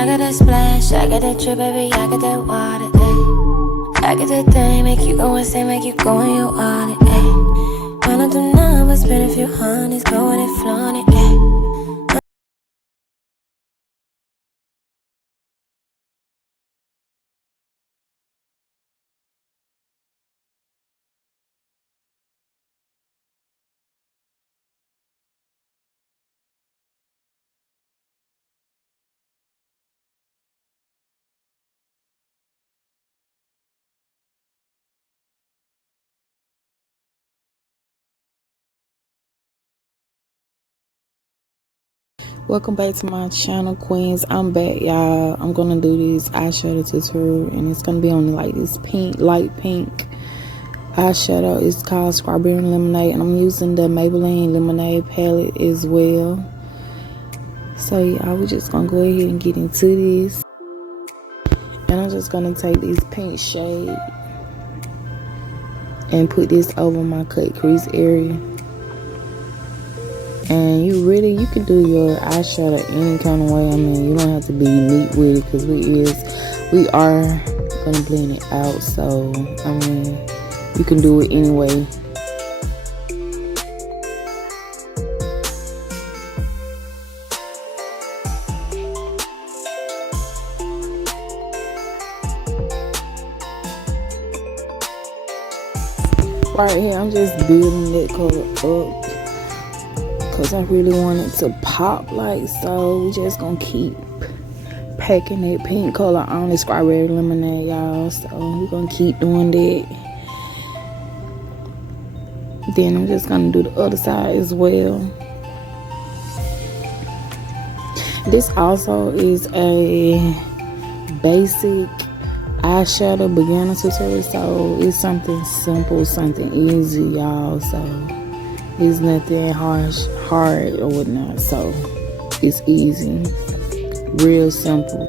I got that splash, I got that drip, baby, I got that water, ayy. I got that thing, make you go insane, make you go in your wallet, ayy. Run up them numbers, spend a few hundreds, go in and flaunt it, ayy. Welcome back to my channel, Queens. I'm back, y'all. I'm gonna do this eyeshadow tutorial, and it's gonna be on like this pink, light pink eyeshadow. It's called Strawberry and Lemonade, and I'm using the Maybelline Lemonade palette as well. So y'all, we're just gonna go ahead and get into this, and I'm just gonna take this pink shade and put this over my cut crease area. And you can do your eyeshadow any kind of way. I mean, you don't have to be neat with it, because we are gonna blend it out. So I mean, you can do it anyway. Right here, I'm just building that color up, because I really want it to pop like so. We just gonna keep packing that pink color on the Strawberry Lemonade, y'all. So we're gonna keep doing that. Then I'm just gonna do the other side as well. This also is a basic eyeshadow beginner tutorial, so it's something simple, something easy, y'all. So it's nothing hard or whatnot, so it's easy, real simple.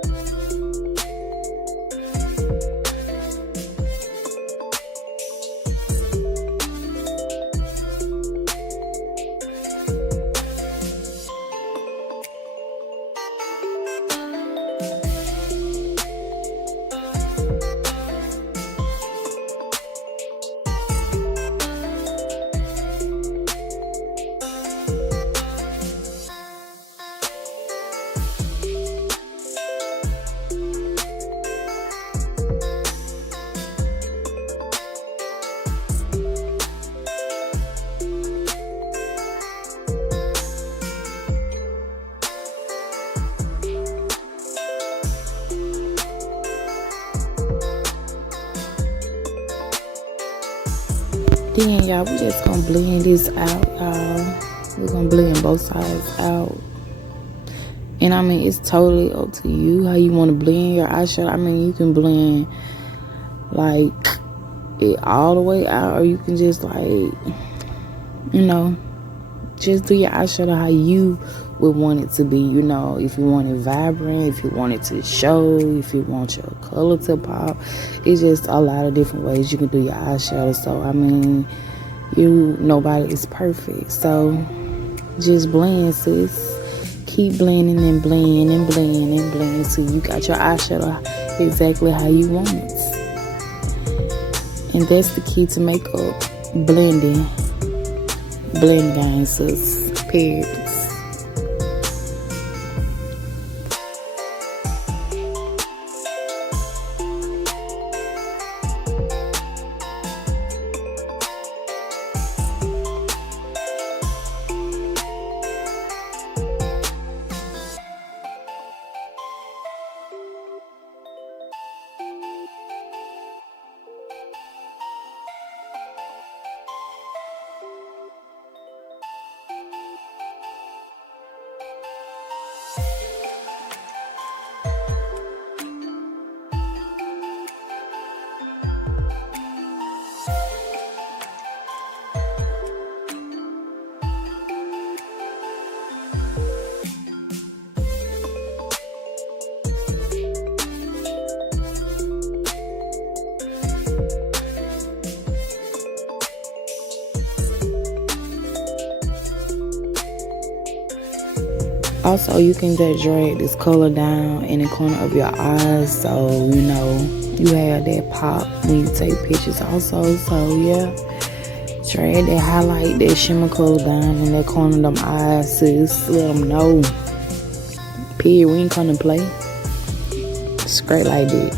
Then y'all, we just gonna blend this out, y'all. We're gonna blend both sides out. And I mean, it's totally up to you how you want to blend your eyeshadow. I mean, you can blend like it all the way out, or you can just like, you know, just do your eyeshadow how you would want it to be. You know, if you want it vibrant, if you want it to show, if you want your color to pop. It's just a lot of different ways you can do your eyeshadow. So I mean, nobody is perfect, so just blend, sis. Keep blending and blend and blend and blend till you got your eyeshadow exactly how you want it. And that's the key to makeup: blending game, sis. Period. Also, you can just drag this color down in the corner of your eyes, so you know you have that pop when you take pictures also. So yeah, drag that highlight, that shimmer color down in that corner of them eyes, sis. Let them know. Period. We ain't come to play. Straight like that.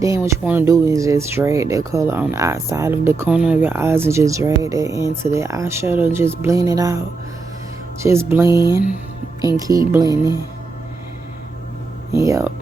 Then what you want to do is just drag that color on the outside of the corner of your eyes and just drag that into that eyeshadow and just blend it out. Just blend and keep blending. Yep.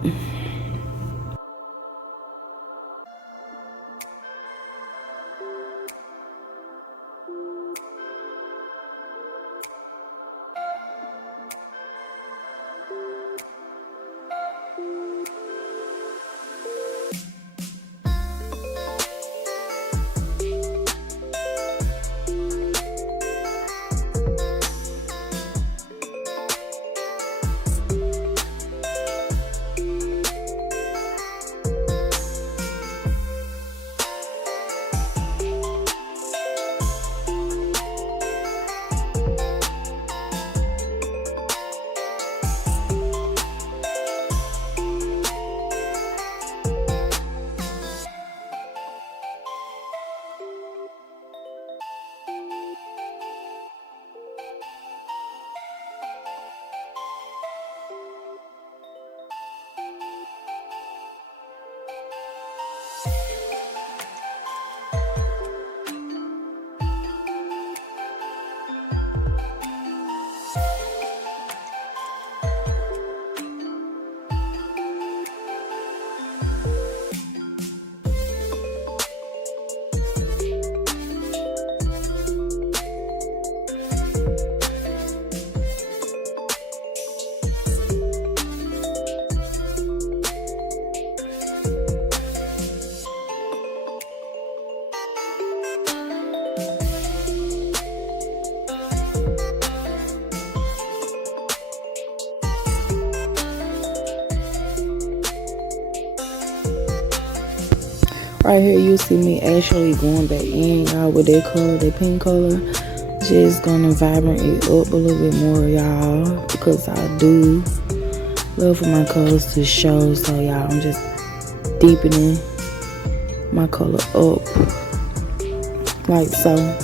Right here, you see me actually going back in, y'all, with that color, that pink color. Just gonna vibrate it up a little bit more, y'all, because I do love for my colors to show. So, y'all, I'm just deepening my color up, like so.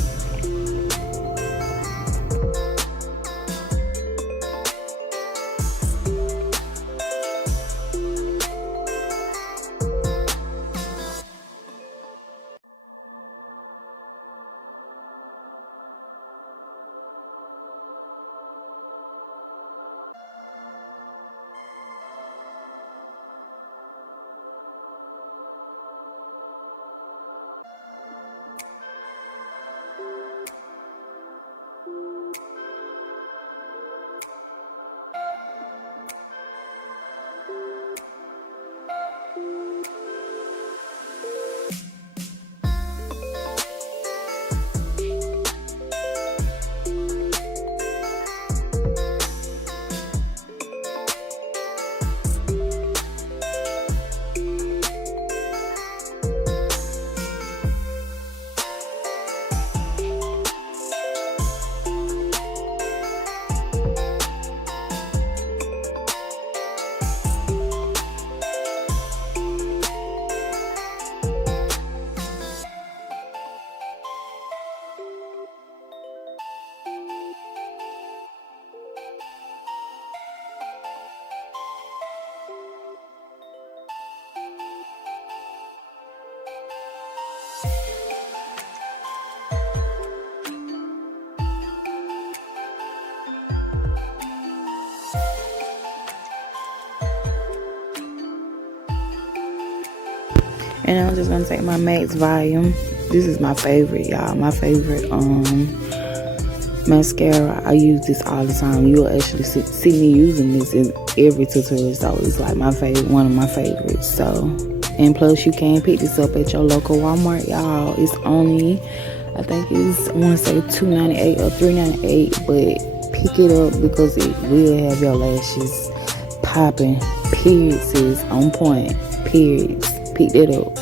And I'm just gonna take my Max Volume. This is my favorite, y'all. My favorite mascara. I use this all the time. You'll actually see me using this in every tutorial, so it's like my favorite, one of my favorites. So, and plus you can pick this up at your local Walmart, y'all. It's only, I think it's, I want to say $2.98 or $3.98, but pick it up because it will have your lashes popping. Periods is on point. Periods. Pick it up.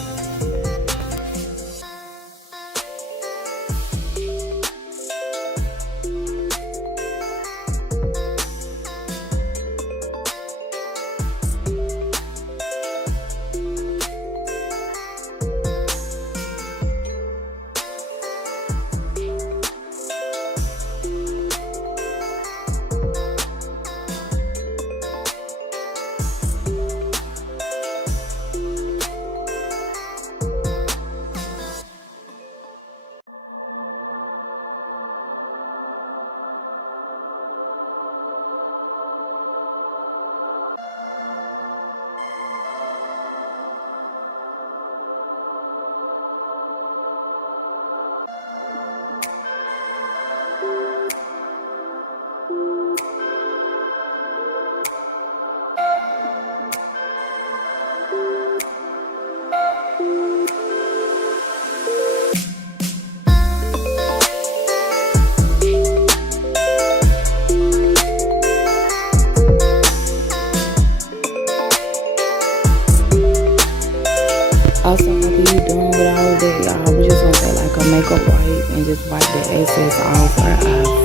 Also, after you done with all of that, y'all, we just gonna take like a makeup wipe and just wipe the excess off our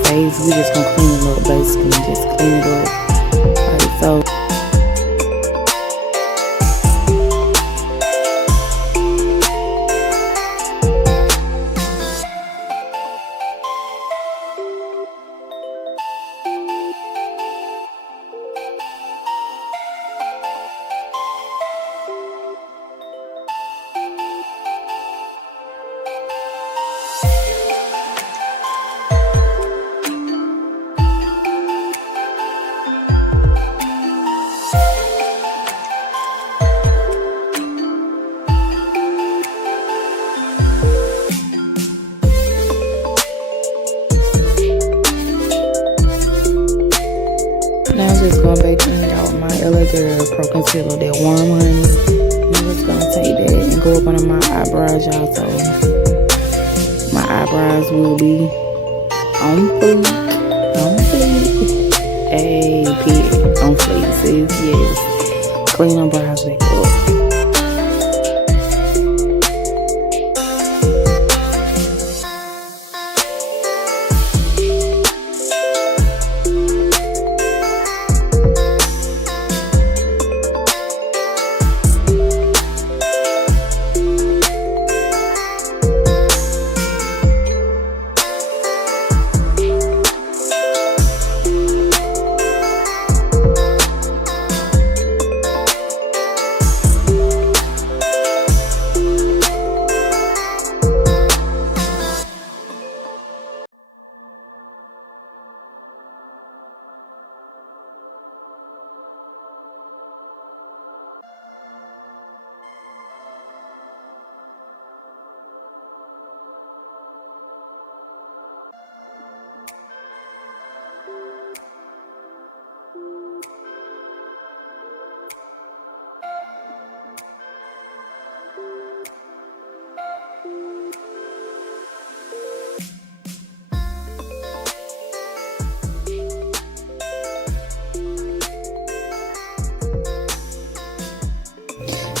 face. We just gonna clean it up, basically, just clean it up. Like so. Now I'm just going back in out my L.A Girl Concealer, that warm honey. And I'm just gonna take that and go up under my eyebrows, y'all. So my eyebrows will be on fleek, on fleek. Hey, period, on fleek, sis, yes. Clean them brows back up.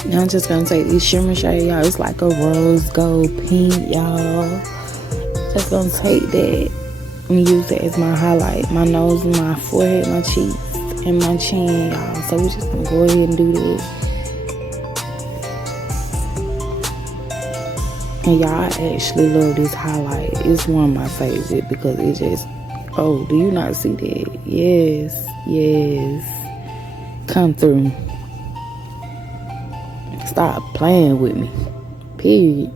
Now I'm just gonna take this shimmer shade, y'all. It's like a rose gold pink, y'all. Just gonna take that and use it as my highlight. My nose, my forehead, my cheeks, and my chin, y'all. So we're just gonna go ahead and do that. And y'all, I actually love this highlight. It's one of my favorite because it just, oh, do you not see that? Yes, yes. Come through. Stop playing with me. Period.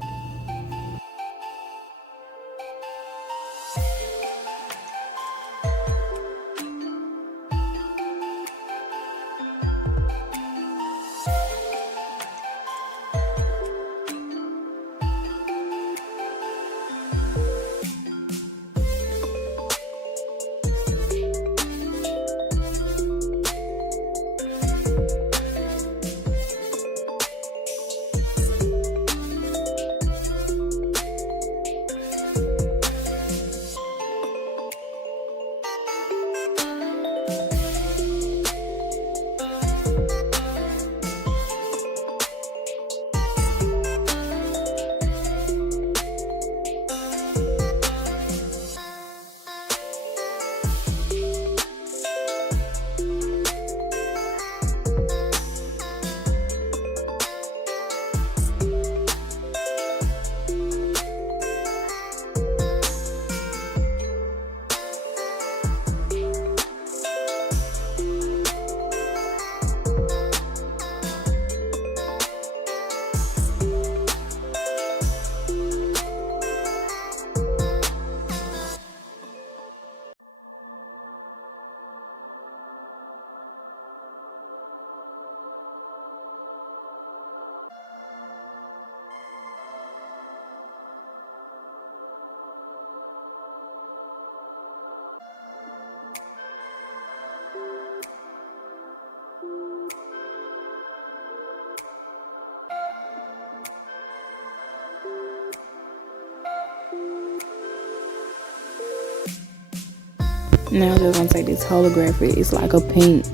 Now I'm just gonna take this holographic. It's like a pink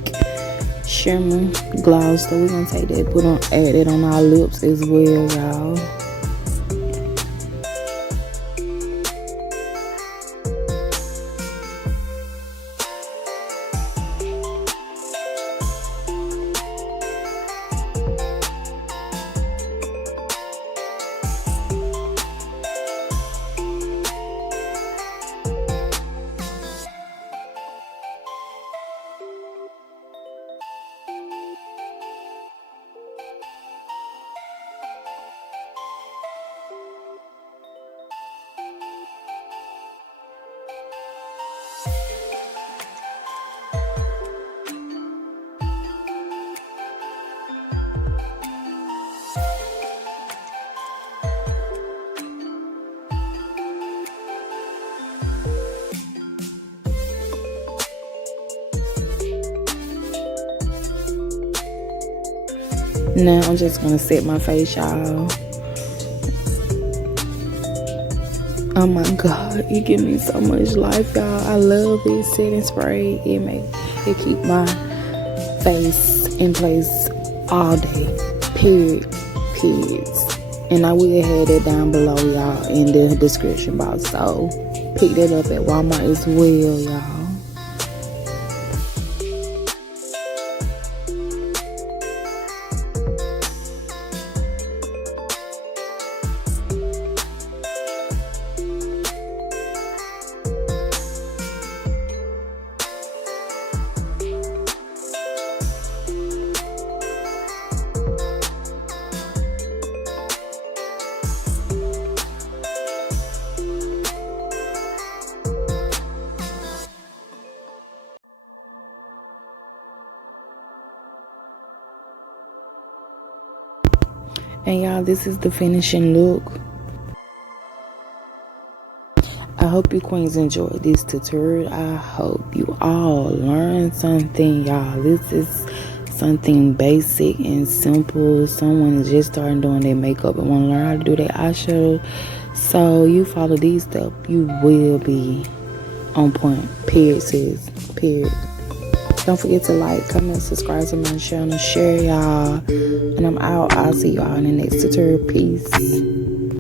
shimmer gloss. So we're gonna take that, add it on our lips as well, y'all. Now I'm just gonna set my face, y'all. Oh my god, it gives me so much life, y'all. I love this setting spray. It keep my face in place all day. Periods. And I will have it down below, y'all, in the description box. So pick that up at Walmart as well, y'all. And y'all, this is the finishing look. I hope you queens enjoyed this tutorial. I hope you all learned something, y'all. This is something basic and simple. Someone is just starting doing their makeup and want to learn how to do their eyeshadow. So you follow these steps, you will be on point. Period, sis. Period. Don't forget to like, comment, subscribe to my channel, share, y'all. And I'm out. I'll see y'all in the next tutorial. Peace.